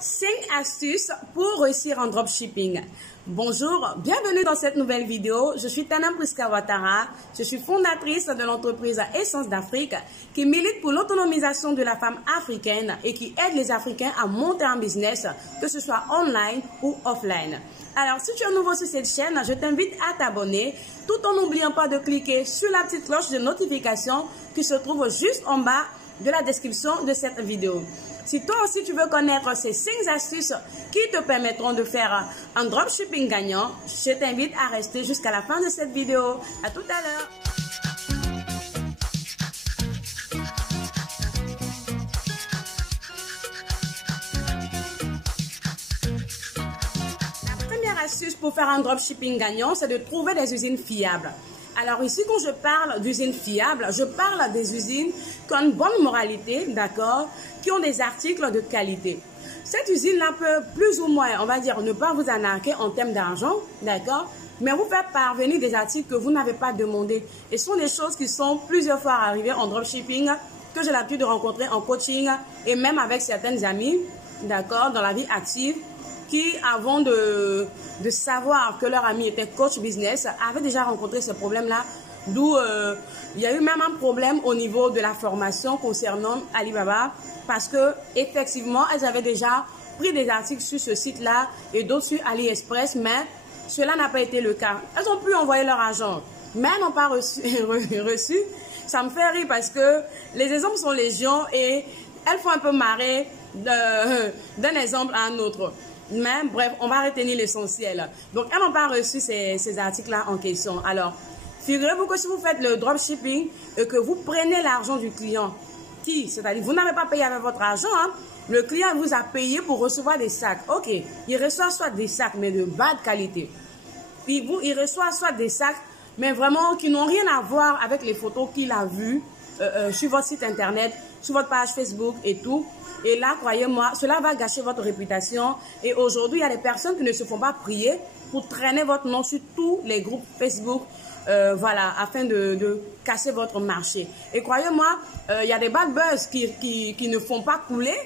5 astuces pour réussir en dropshipping. Bonjour, bienvenue dans cette nouvelle vidéo. Je suis Tana Priska Ouattara. Je suis fondatrice de l'entreprise Essence d'Afrique qui milite pour l'autonomisation de la femme africaine et qui aide les Africains à monter un business, que ce soit online ou offline. Alors, si tu es nouveau sur cette chaîne, je t'invite à t'abonner tout en n'oubliant pas de cliquer sur la petite cloche de notification qui se trouve juste en bas de la description de cette vidéo. Si toi aussi tu veux connaître ces 5 astuces qui te permettront de faire un dropshipping gagnant, je t'invite à rester jusqu'à la fin de cette vidéo. À tout à l'heure. La première astuce pour faire un dropshipping gagnant, c'est de trouver des usines fiables. Alors ici, quand je parle d'usines fiables, je parle des usines qui ont une bonne moralité, d'accord, qui ont des articles de qualité. Cette usine-là peut plus ou moins, on va dire, ne pas vous arnaquer en termes d'argent, d'accord, mais vous faire parvenir des articles que vous n'avez pas demandé. Et ce sont des choses qui sont plusieurs fois arrivées en dropshipping, que j'ai l'habitude de rencontrer en coaching et même avec certaines amies, d'accord, dans la vie active, qui, avant de savoir que leur ami était coach business, avaient déjà rencontré ce problème-là, d'où il y a eu même un problème au niveau de la formation concernant Alibaba, parce que effectivement, elles avaient déjà pris des articles sur ce site-là et d'autres sur AliExpress, mais cela n'a pas été le cas. Elles ont pu envoyer leur argent, mais elles n'ont pas reçu. Ça me fait rire parce que les exemples sont légion et elles font un peu marrer d'un exemple à un autre. Mais bref, on va retenir l'essentiel. Donc, elles n'ont pas reçu ces articles-là en question. Alors, figurez-vous que si vous faites le dropshipping et que vous prenez l'argent du client, c'est-à-dire vous n'avez pas payé avec votre argent, hein, le client vous a payé pour recevoir des sacs. Ok, il reçoit soit des sacs, mais de bas de qualité. Puis il reçoit soit des sacs, mais vraiment qui n'ont rien à voir avec les photos qu'il a vues sur votre site internet, sur votre page Facebook et tout. Et là, croyez-moi, cela va gâcher votre réputation. Et aujourd'hui, il y a des personnes qui ne se font pas prier pour traîner votre nom sur tous les groupes Facebook, voilà, afin de casser votre marché. Et croyez-moi, il y a des bad buzz qui ne font pas couler,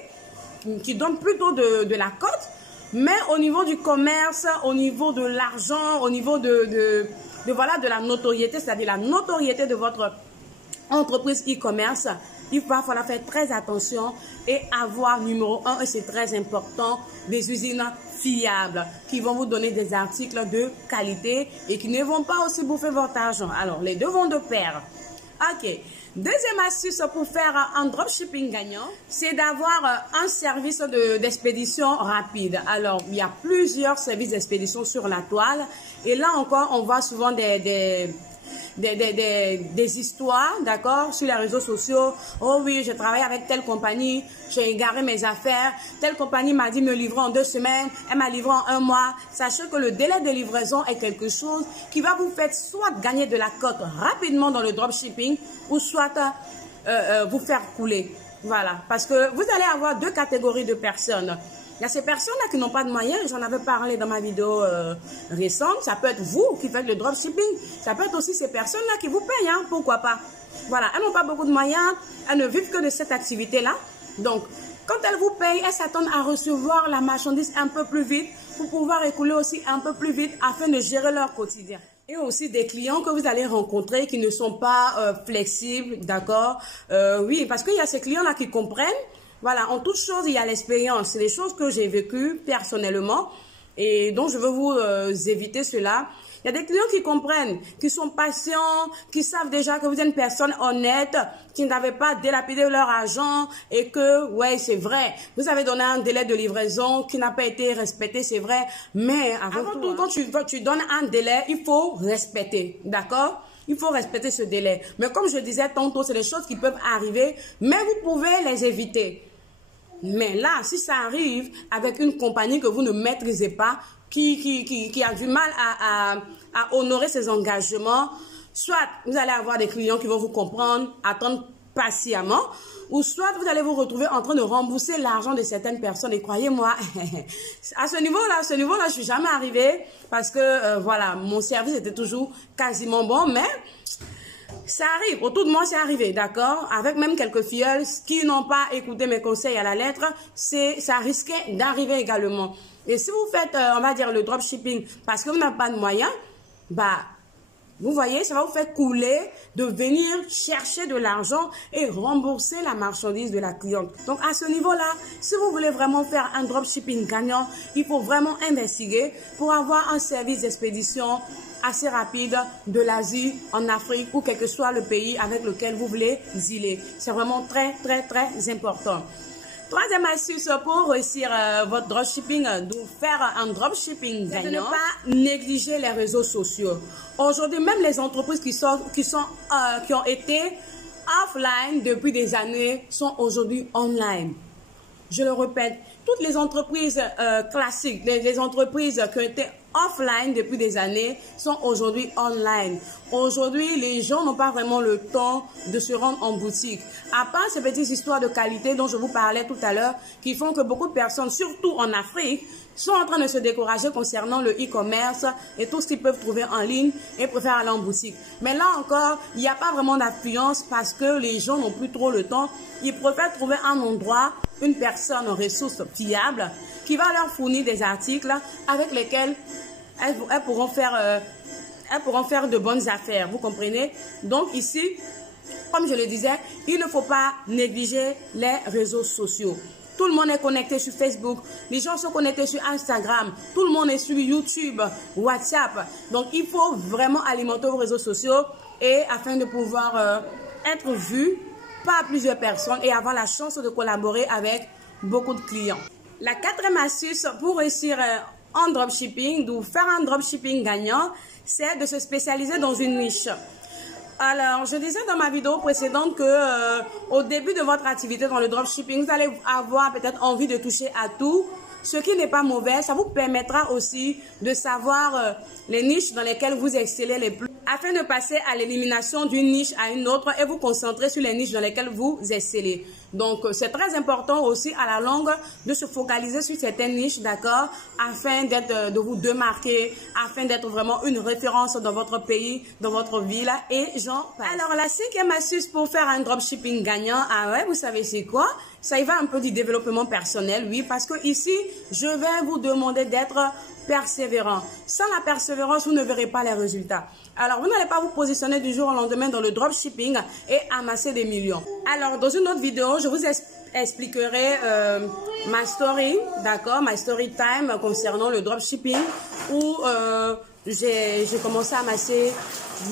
qui donnent plutôt de la cote. Mais au niveau du commerce, au niveau de l'argent, au niveau de la notoriété, c'est-à-dire la notoriété de votre entreprise e-commerce, il va falloir faire très attention et avoir numéro 1, et c'est très important, des usines fiables qui vont vous donner des articles de qualité et qui ne vont pas aussi bouffer votre argent. Alors, les deux vont de pair. Ok. Deuxième astuce pour faire un dropshipping gagnant, c'est d'avoir un service d'expédition rapide. Alors, il y a plusieurs services d'expédition sur la toile et là encore, on voit souvent des histoires, d'accord, sur les réseaux sociaux. Oh oui, je travaille avec telle compagnie, j'ai égaré mes affaires, telle compagnie m'a dit me livrer en 2 semaines, elle m'a livré en 1 mois. Sachez que le délai de livraison est quelque chose qui va vous faire soit gagner de la cote rapidement dans le dropshipping ou soit vous faire couler. Voilà, parce que vous allez avoir 2 catégories de personnes. Il y a ces personnes-là qui n'ont pas de moyens, j'en avais parlé dans ma vidéo récente, ça peut être vous qui faites le dropshipping, ça peut être aussi ces personnes-là qui vous payent, hein, pourquoi pas. Voilà, elles n'ont pas beaucoup de moyens, elles ne vivent que de cette activité-là. Donc, quand elles vous payent, elles s'attendent à recevoir la marchandise un peu plus vite pour pouvoir écouler aussi un peu plus vite afin de gérer leur quotidien. Et aussi des clients que vous allez rencontrer qui ne sont pas flexibles, d'accord. Oui, parce qu'il y a ces clients-là qui comprennent. Voilà, en toute chose, il y a l'expérience. C'est des choses que j'ai vécues personnellement et donc je veux vous éviter cela. Il y a des clients qui comprennent, qui sont patients, qui savent déjà que vous êtes une personne honnête, qui n'avait pas délapidé leur argent et que, ouais, c'est vrai, vous avez donné un délai de livraison qui n'a pas été respecté, c'est vrai. Mais avant tout, quand tu donnes un délai, il faut respecter, d'accord? Il faut respecter ce délai. Mais comme je disais tantôt, c'est des choses qui peuvent arriver, mais vous pouvez les éviter. Mais là, si ça arrive avec une compagnie que vous ne maîtrisez pas, qui a du mal à honorer ses engagements, soit vous allez avoir des clients qui vont vous comprendre, attendre patiemment, ou soit vous allez vous retrouver en train de rembourser l'argent de certaines personnes. Et croyez-moi, à ce niveau-là, je suis jamais arrivée parce que voilà, mon service était toujours quasiment bon, mais Ça arrive, autour de moi c'est arrivé, d'accord? Avec même quelques filles qui n'ont pas écouté mes conseils à la lettre, ça risquait d'arriver également. Et si vous faites, on va dire, le dropshipping parce que vous n'avez pas de moyens, bah, vous voyez, ça va vous faire couler de venir chercher de l'argent et rembourser la marchandise de la cliente. Donc, à ce niveau-là, si vous voulez vraiment faire un dropshipping gagnant, il faut vraiment investiguer pour avoir un service d'expédition assez rapide de l'Asie en Afrique ou quel que soit le pays avec lequel vous voulez dealer. C'est vraiment très, très, très important. Troisième astuce pour réussir votre dropshipping, de faire un dropshipping gagnant, c'est de ne pas négliger les réseaux sociaux. Aujourd'hui, même les entreprises qui ont été offline depuis des années sont aujourd'hui online. Je le répète, toutes les entreprises classiques, les entreprises qui ont été offline depuis des années sont aujourd'hui online. Aujourd'hui, les gens n'ont pas vraiment le temps de se rendre en boutique. À part ces petites histoires de qualité dont je vous parlais tout à l'heure, qui font que beaucoup de personnes, surtout en Afrique, sont en train de se décourager concernant le e-commerce et tout ce qu'ils peuvent trouver en ligne et préfèrent aller en boutique. Mais là encore, il n'y a pas vraiment d'affluence parce que les gens n'ont plus trop le temps. Ils préfèrent trouver un endroit, une personne en ressources fiables qui va leur fournir des articles avec lesquels elles pourront faire de bonnes affaires. Vous comprenez? Donc ici, comme je le disais, il ne faut pas négliger les réseaux sociaux. Tout le monde est connecté sur Facebook, les gens sont connectés sur Instagram, tout le monde est sur YouTube, WhatsApp. Donc, il faut vraiment alimenter vos réseaux sociaux et afin de pouvoir être vu par plusieurs personnes et avoir la chance de collaborer avec beaucoup de clients. La quatrième astuce pour réussir en dropshipping, de faire un dropshipping gagnant, c'est de se spécialiser dans une niche. Alors, je disais dans ma vidéo précédente que au début de votre activité dans le dropshipping, vous allez avoir peut-être envie de toucher à tout, ce qui n'est pas mauvais. Ça vous permettra aussi de savoir les niches dans lesquelles vous excellez les plus, afin de passer à l'élimination d'une niche à une autre et vous concentrer sur les niches dans lesquelles vous excellez. Donc, c'est très important aussi à la longue de se focaliser sur certaines niches, d'accord, afin de vous démarquer, afin d'être vraiment une référence dans votre pays, dans votre ville et j'en passe. Alors, la cinquième astuce pour faire un dropshipping gagnant, ah ouais, vous savez c'est quoi? Ça y va un peu du développement personnel, oui, parce que ici, je vais vous demander d'être persévérant. Sans la persévérance, vous ne verrez pas les résultats. Alors, vous n'allez pas vous positionner du jour au lendemain dans le dropshipping et amasser des millions. Alors, dans une autre vidéo, je vous expliquerai ma story, d'accord, ma story time concernant le dropshipping où j'ai commencé à amasser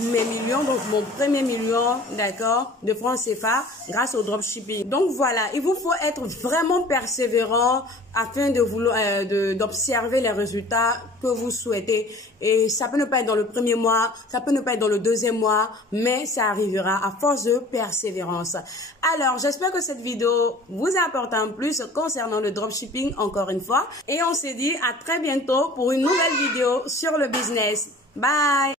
mes millions, donc mon premier million, d'accord, de francs CFA grâce au dropshipping. Donc voilà, il vous faut être vraiment persévérant afin d'observer les résultats que vous souhaitez. Et ça peut ne pas être dans le premier mois, ça peut ne pas être dans le deuxième mois, mais ça arrivera à force de persévérance. Alors, j'espère que cette vidéo vous a apporté un plus concernant le dropshipping encore une fois. Et on se dit à très bientôt pour une nouvelle vidéo sur le business. Bye!